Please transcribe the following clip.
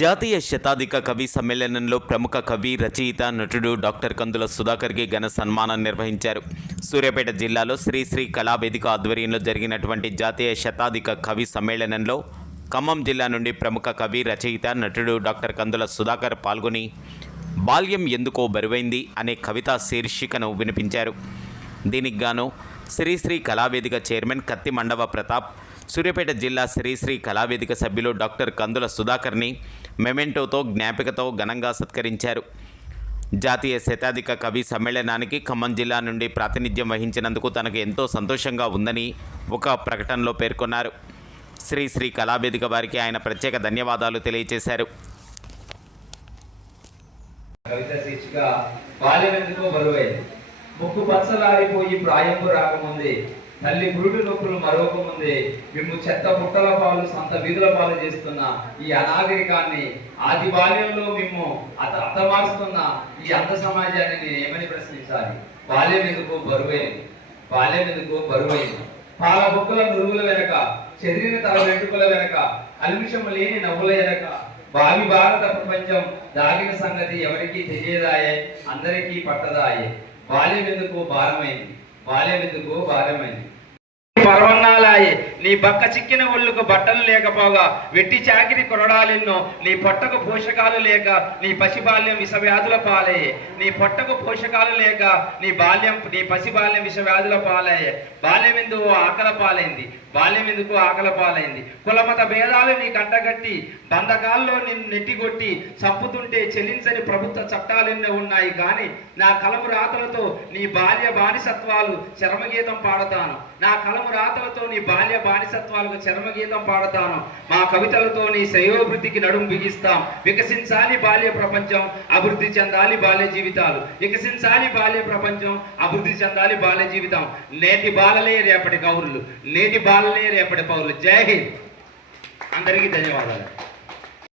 జాతీయ శతాధిక కవి సమ్మేళనంలో ప్రముఖ కవి రచయిత నటుడు డాక్టర్ కందుల సుధాకర్కి ఘన సన్మానం నిర్వహించారు. సూర్యాపేట జిల్లాలో శ్రీశ్రీ కళావేదిక ఆధ్వర్యంలో జరిగినటువంటి జాతీయ శతాధిక కవి సమ్మేళనంలో ఖమ్మం జిల్లా నుండి ప్రముఖ కవి రచయిత నటుడు డాక్టర్ కందుల సుధాకర్ పాల్గొని బాల్యం ఎందుకో బరువైంది అనే కవితా శీర్షికను వినిపించారు. దీనికి గాను శ్రీశ్రీ కళావేదిక చైర్మన్ కత్తి మండవ ప్రతాప్ సూర్యాపేట జిల్లా శ్రీశ్రీ కళావేదిక సభ్యులు డాక్టర్ కందుల సుధాకర్ని మెమెంటోతో జ్ఞాపికతో ఘనంగా సత్కరించారు. జాతీయ శతాధిక కవి సమ్మేళనానికి ఖమ్మం జిల్లా నుండి ప్రాతినిధ్యం వహించినందుకు తనకు ఎంతో సంతోషంగా ఉందని ఒక ప్రకటనలో పేర్కొన్నారు. శ్రీశ్రీ కళావేదిక వారికి ఆయన ప్రత్యేక ధన్యవాదాలు తెలియజేశారు. ముక్కు పచ్చలారిపోయి ప్రాయంపు రాకముందే తల్లి గురుడు నొప్పులు మరొకముందే మేము చెత్త పుట్టల పాలు సంత వీధుల పాలు చేస్తున్న ఈ అనాగరికాన్ని ఆది బాల్యంలో మేము అత అతమారుస్తున్న ఈ అంధ సమాజాన్ని నేను ఏమని ప్రశ్నించాలి? బాల్యం ఎందుకు బరువైంది బాల్యం ఎందుకు బరువైంది పాల బుక్కల నురుగుల వెనక చెదిరిన తల వెంట్రుకల వెనక అల్మిషం లేని నవ్వుల వెనక భావి భారత ప్రపంచం దాగిన సంగతి ఎవరికీ తెలియదాయే? అందరికీ పట్టదాయే? బాల్యం ఎందుకు భారమైంది బాల్యం ఎందుకు భారమైంది పర్వన్నాలాయే నీ బక్క చిక్కిన ఒళ్ళుకు బట్టలు లేకపోగా వెట్టి చాకిరి కొరడాలెన్నో నీ పొట్టకు పోషకాలు లేక నీ పసిబాల్యం విషవ్యాధుల పాలయ్యే. నీ పొట్టకు పోషకాలు లేక నీ బాల్యం నీ పసిబాల్యం విషవ్యాధుల పాలయ్యే. బాల్యం ఎందుకు ఆకల పాలైంది? బాల్యం ఎందుకు ఆకల పాలైంది? కులమత భేదాలు నీ కంటగట్టి బంధకాల్లో నిన్ను నెట్టిగొట్టి చంపుతుంటే చెల్లించని ప్రభుత్వ చట్టాలెన్నో ఉన్నాయి. కానీ నా కలము రాతలతో నీ బాల్య బానిసత్వాలు చరమగీతం పాడతాను. నా కలము రాతలతో నీ బాల్య బానిసత్వాలకు చరమగీతం పాడతాను. మా కవితలతో నీ శ్రేయోభివృద్ధికి నడుం బిగిస్తాం. వికసించాలి బాల్య ప్రపంచం అభివృద్ధి చెందాలి బాల్య జీవితాలు. వికసించాలి బాల్య ప్రపంచం అభివృద్ధి చెందాలి బాల్య జీవితం. నేటి బాలలే రేపటి కౌరులు నేటి బాలలే రేపటి పౌరులు. జై హింద్. అందరికీ ధన్యవాదాలు.